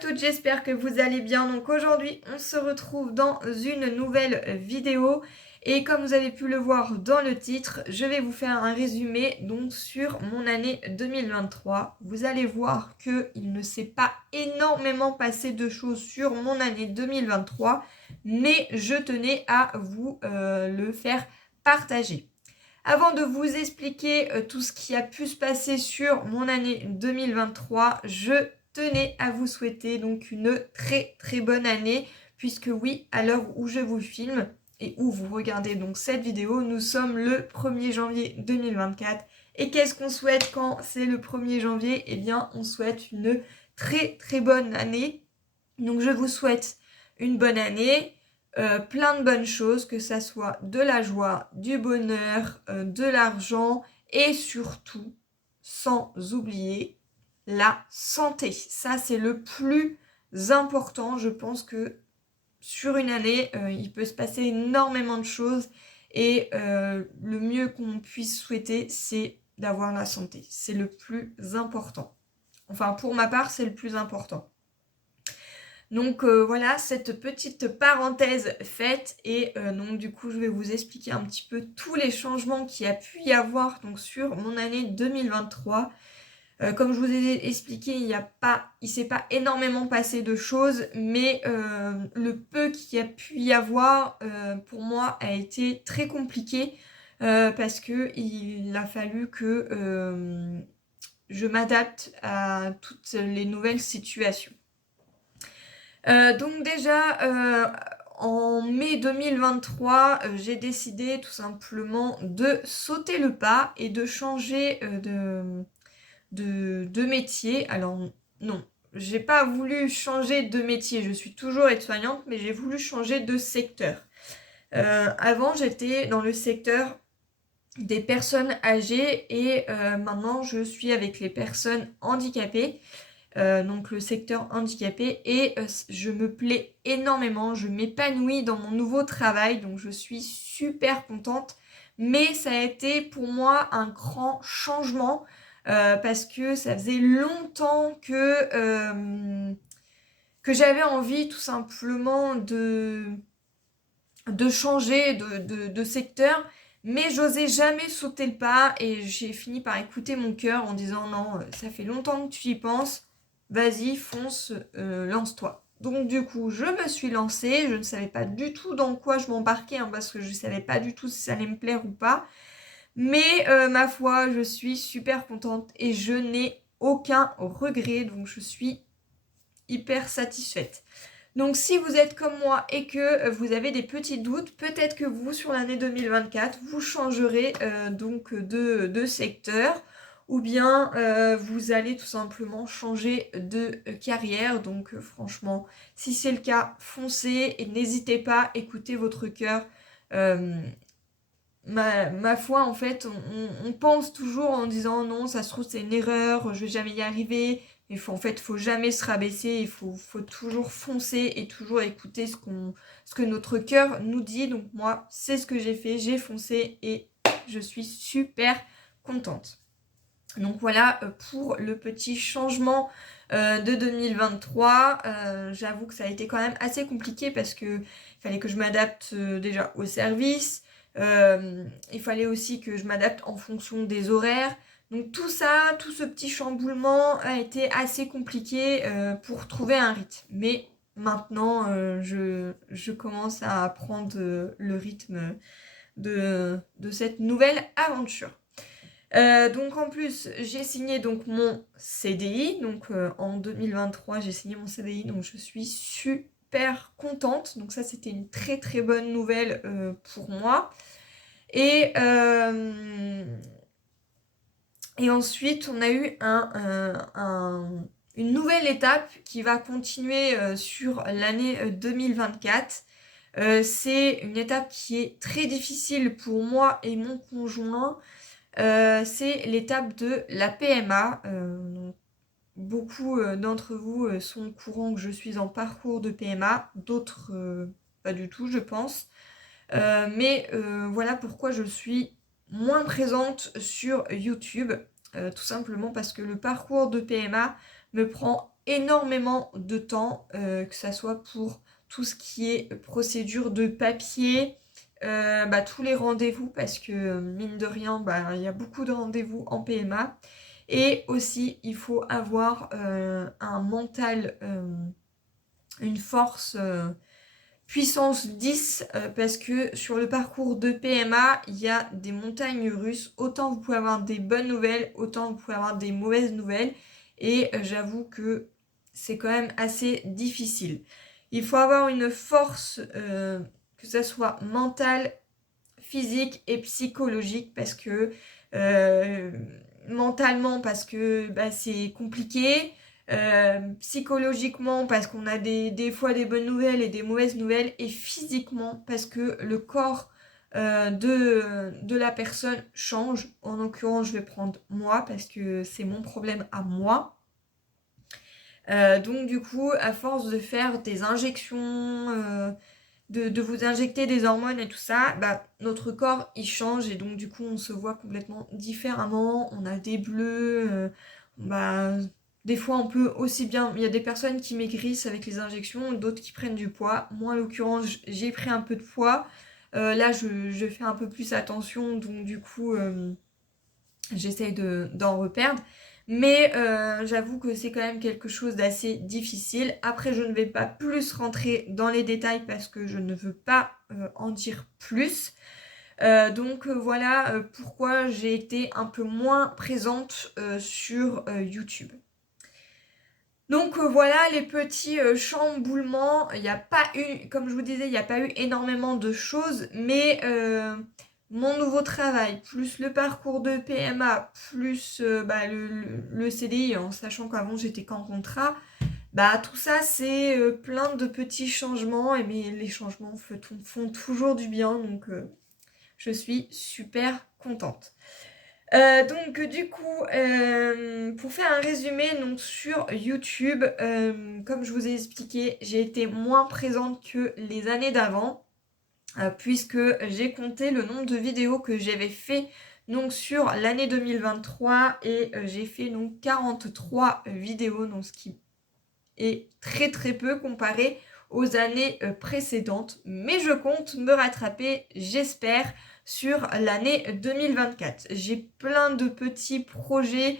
toutes, j'espère que vous allez bien. Donc aujourd'hui, on se retrouve dans une nouvelle vidéo et comme vous avez pu le voir dans le titre, je vais vous faire un résumé donc sur mon année 2023. Vous allez voir qu'il ne s'est pas énormément passé de choses sur mon année 2023, mais je tenais à vous le faire partager. Avant de vous expliquer tout ce qui a pu se passer sur mon année 2023, je tenais à vous souhaiter donc une très très bonne année, puisque oui, à l'heure où je vous filme et où vous regardez donc cette vidéo, nous sommes le 1er janvier 2024. Et qu'est-ce qu'on souhaite quand c'est le 1er janvier? Eh bien, on souhaite une très très bonne année. Donc je vous souhaite une bonne année, plein de bonnes choses, que ça soit de la joie, du bonheur, de l'argent et surtout, sans oublier, la santé. Ça, c'est le plus important. Je pense que sur une année, il peut se passer énormément de choses et le mieux qu'on puisse souhaiter, c'est d'avoir la santé. C'est le plus important. Enfin, pour ma part, c'est le plus important. Donc voilà, cette petite parenthèse faite et donc du coup je vais vous expliquer un petit peu tous les changements qu'il y a pu y avoir donc sur mon année 2023. Comme je vous ai expliqué, il s'est pas énormément passé de choses, mais le peu qu'il y a pu y avoir pour moi a été très compliqué parce que il a fallu que je m'adapte à toutes les nouvelles situations. Donc déjà, en mai 2023, j'ai décidé tout simplement de sauter le pas et de changer de métier. Alors non, j'ai pas voulu changer de métier, je suis toujours aide-soignante, mais j'ai voulu changer de secteur. Avant, j'étais dans le secteur des personnes âgées et maintenant, je suis avec les personnes handicapées. Donc le secteur handicapé et je me plais énormément, je m'épanouis dans mon nouveau travail, donc je suis super contente, mais ça a été pour moi un grand changement parce que ça faisait longtemps que j'avais envie tout simplement de changer de secteur, mais j'osais jamais sauter le pas et j'ai fini par écouter mon cœur en disant non, ça fait longtemps que tu y penses, vas-y, fonce, lance-toi. Donc du coup, je me suis lancée, je ne savais pas du tout dans quoi je m'embarquais, hein, parce que je ne savais pas du tout si ça allait me plaire ou pas. Mais ma foi, je suis super contente et je n'ai aucun regret, donc je suis hyper satisfaite. Donc si vous êtes comme moi et que vous avez des petits doutes, peut-être que vous, sur l'année 2024, vous changerez donc de secteur ou bien vous allez tout simplement changer de carrière. Donc franchement, si c'est le cas, foncez et n'hésitez pas à écouter votre cœur. Ma foi, en fait, on pense toujours en disant non, ça se trouve c'est une erreur, je vais jamais y arriver. En fait, faut jamais se rabaisser, il faut toujours foncer et toujours écouter ce que notre cœur nous dit. Donc moi, c'est ce que j'ai fait, j'ai foncé et je suis super contente. Donc voilà pour le petit changement de 2023. J'avoue que ça a été quand même assez compliqué parce que il fallait que je m'adapte déjà au service. Il fallait aussi que je m'adapte en fonction des horaires. Donc tout ça, tout ce petit chamboulement a été assez compliqué pour trouver un rythme. Mais maintenant, je commence à prendre le rythme de cette nouvelle aventure. Donc en plus, j'ai signé donc mon CDI. Donc en 2023, j'ai signé mon CDI. Donc je suis super contente. Donc ça, c'était une très très bonne nouvelle pour moi. Et ensuite, on a eu une nouvelle étape qui va continuer sur l'année 2024. C'est une étape qui est très difficile pour moi et mon conjoint. C'est l'étape de la PMA. Donc, beaucoup d'entre vous sont au courant que je suis en parcours de PMA, d'autres pas du tout, je pense. Mais voilà pourquoi je suis moins présente sur YouTube, tout simplement parce que le parcours de PMA me prend énormément de temps, que ça soit pour tout ce qui est procédure de papier, tous les rendez-vous, parce que mine de rien, il y a beaucoup de rendez-vous en PMA. Et aussi, il faut avoir un mental, une force puissance 10, parce que sur le parcours de PMA, il y a des montagnes russes. Autant vous pouvez avoir des bonnes nouvelles, autant vous pouvez avoir des mauvaises nouvelles. Et j'avoue que c'est quand même assez difficile. Il faut avoir une force, que ça soit mentale, physique et psychologique, parce que euh, mentalement, parce que c'est compliqué, psychologiquement, parce qu'on a des fois des bonnes nouvelles et des mauvaises nouvelles, et physiquement, parce que le corps de la personne change. En l'occurrence, je vais prendre moi, parce que c'est mon problème à moi. Donc du coup, à force de faire des injections, de vous injecter des hormones et tout ça, notre corps il change, et donc du coup on se voit complètement différemment, on a des bleus, des fois on peut aussi bien, il y a des personnes qui maigrissent avec les injections, d'autres qui prennent du poids. Moi en l'occurrence j'ai pris un peu de poids, là je fais un peu plus attention, donc du coup j'essaye d'en reperdre. Mais j'avoue que c'est quand même quelque chose d'assez difficile. Après, je ne vais pas plus rentrer dans les détails parce que je ne veux pas en dire plus. Voilà pourquoi j'ai été un peu moins présente sur YouTube. Donc voilà les petits chamboulements. Il n'y a pas eu, comme je vous disais, il n'y a pas eu énormément de choses, mais mon nouveau travail, plus le parcours de PMA, plus le CDI, en sachant qu'avant j'étais qu'en contrat, tout ça c'est plein de petits changements, mais les changements font toujours du bien, donc je suis super contente. Du coup, pour faire un résumé donc, sur YouTube, comme je vous ai expliqué, j'ai été moins présente que les années d'avant, puisque j'ai compté le nombre de vidéos que j'avais fait donc, sur l'année 2023, et j'ai fait donc 43 vidéos, donc, ce qui est très très peu comparé aux années précédentes. Mais je compte me rattraper, j'espère, sur l'année 2024. J'ai plein de petits projets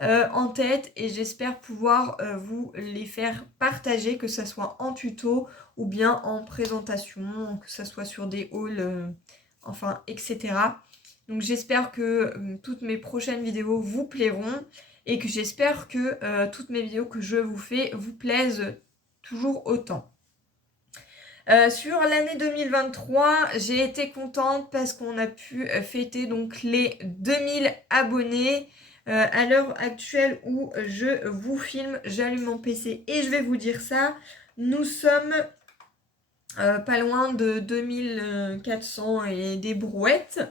en tête, et j'espère pouvoir vous les faire partager, que ce soit en tuto ou bien en présentation, que ce soit sur des hauls, etc. Donc j'espère que toutes mes prochaines vidéos vous plairont, et que j'espère que toutes mes vidéos que je vous fais vous plaisent toujours autant. Sur l'année 2023, j'ai été contente parce qu'on a pu fêter donc les 2000 abonnés. À l'heure actuelle où je vous filme, j'allume mon PC et je vais vous dire ça. Nous sommes pas loin de 2400 et des brouettes.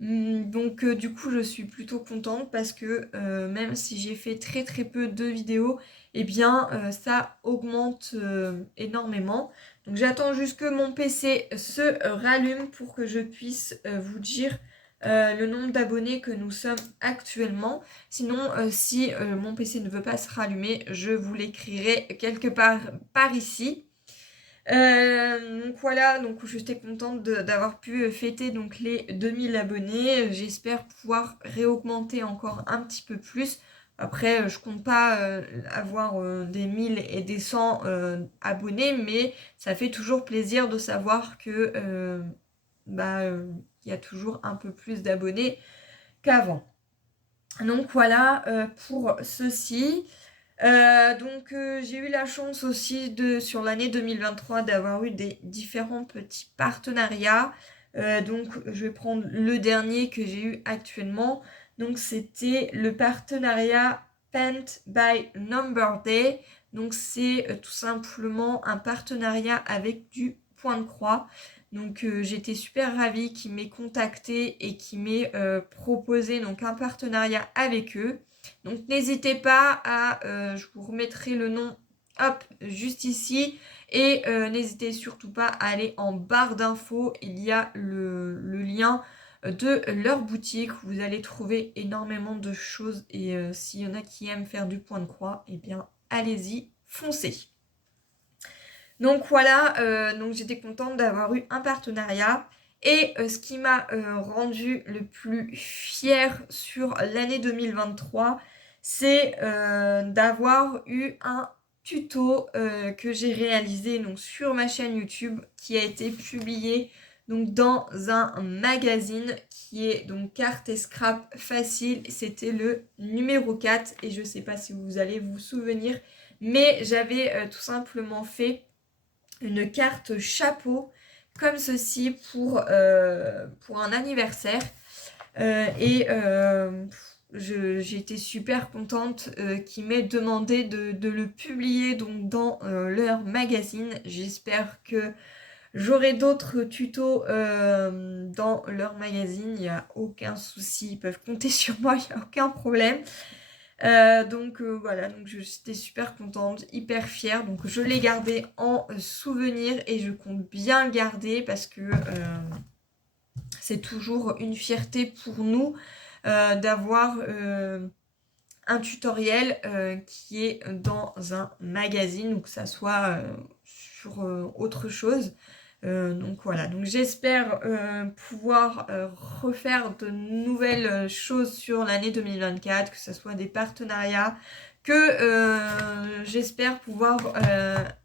Donc du coup je suis plutôt contente, parce que même si j'ai fait très très peu de vidéos, ça augmente énormément. Donc j'attends juste que mon PC se rallume pour que je puisse vous dire le nombre d'abonnés que nous sommes actuellement. Sinon si mon PC ne veut pas se rallumer, je vous l'écrirai quelque part par ici. Donc voilà, donc j'étais contente d'avoir pu fêter donc les 2000 abonnés. J'espère pouvoir réaugmenter encore un petit peu plus. Après, je compte pas avoir des 1000 et des 100 abonnés, mais ça fait toujours plaisir de savoir que il y a toujours un peu plus d'abonnés qu'avant. Donc voilà pour ceci. J'ai eu la chance aussi sur l'année 2023 d'avoir eu des différents petits partenariats. Je vais prendre le dernier que j'ai eu actuellement. Donc c'était le partenariat Paint by Number Day. Donc c'est tout simplement un partenariat avec du point de croix. Donc j'étais super ravie qu'ils m'aient contacté et qu'ils m'aient proposé donc un partenariat avec eux. Donc n'hésitez pas je vous remettrai le nom juste ici, et n'hésitez surtout pas à aller en barre d'infos, il y a le lien de leur boutique, vous allez trouver énormément de choses, et s'il y en a qui aiment faire du point de croix, allez-y, foncez. Donc voilà, donc j'étais contente d'avoir eu un partenariat. Et ce qui m'a rendu le plus fière sur l'année 2023, c'est d'avoir eu un tuto que j'ai réalisé donc, sur ma chaîne YouTube qui a été publié donc, dans un magazine qui est donc Carte et Scrap Facile. C'était le numéro 4 et je ne sais pas si vous allez vous souvenir, mais j'avais tout simplement fait une carte chapeau comme ceci pour un anniversaire. J'ai été super contente qu'ils m'aient demandé de le publier donc, dans leur magazine. J'espère que j'aurai d'autres tutos dans leur magazine. Il n'y a aucun souci, ils peuvent compter sur moi, il n'y a aucun problème. Voilà, donc j'étais super contente, hyper fière, donc je l'ai gardé en souvenir et je compte bien le garder parce que c'est toujours une fierté pour nous d'avoir un tutoriel qui est dans un magazine ou que ça soit sur autre chose. Donc voilà, donc j'espère pouvoir refaire de nouvelles choses sur l'année 2024, que ce soit des partenariats, que j'espère pouvoir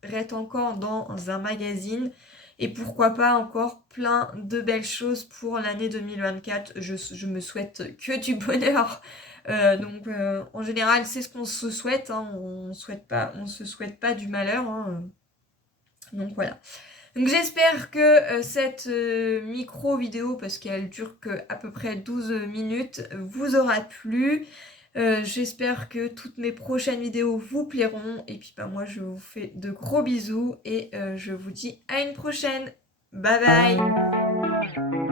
être encore dans un magazine et pourquoi pas encore plein de belles choses pour l'année 2024. Je me souhaite que du bonheur. En général, c'est ce qu'on se souhaite, hein. On se souhaite pas du malheur, hein. Donc voilà. Donc j'espère que cette micro vidéo, parce qu'elle dure que à peu près 12 minutes, vous aura plu. J'espère que toutes mes prochaines vidéos vous plairont. Et puis moi je vous fais de gros bisous et je vous dis à une prochaine. Bye bye.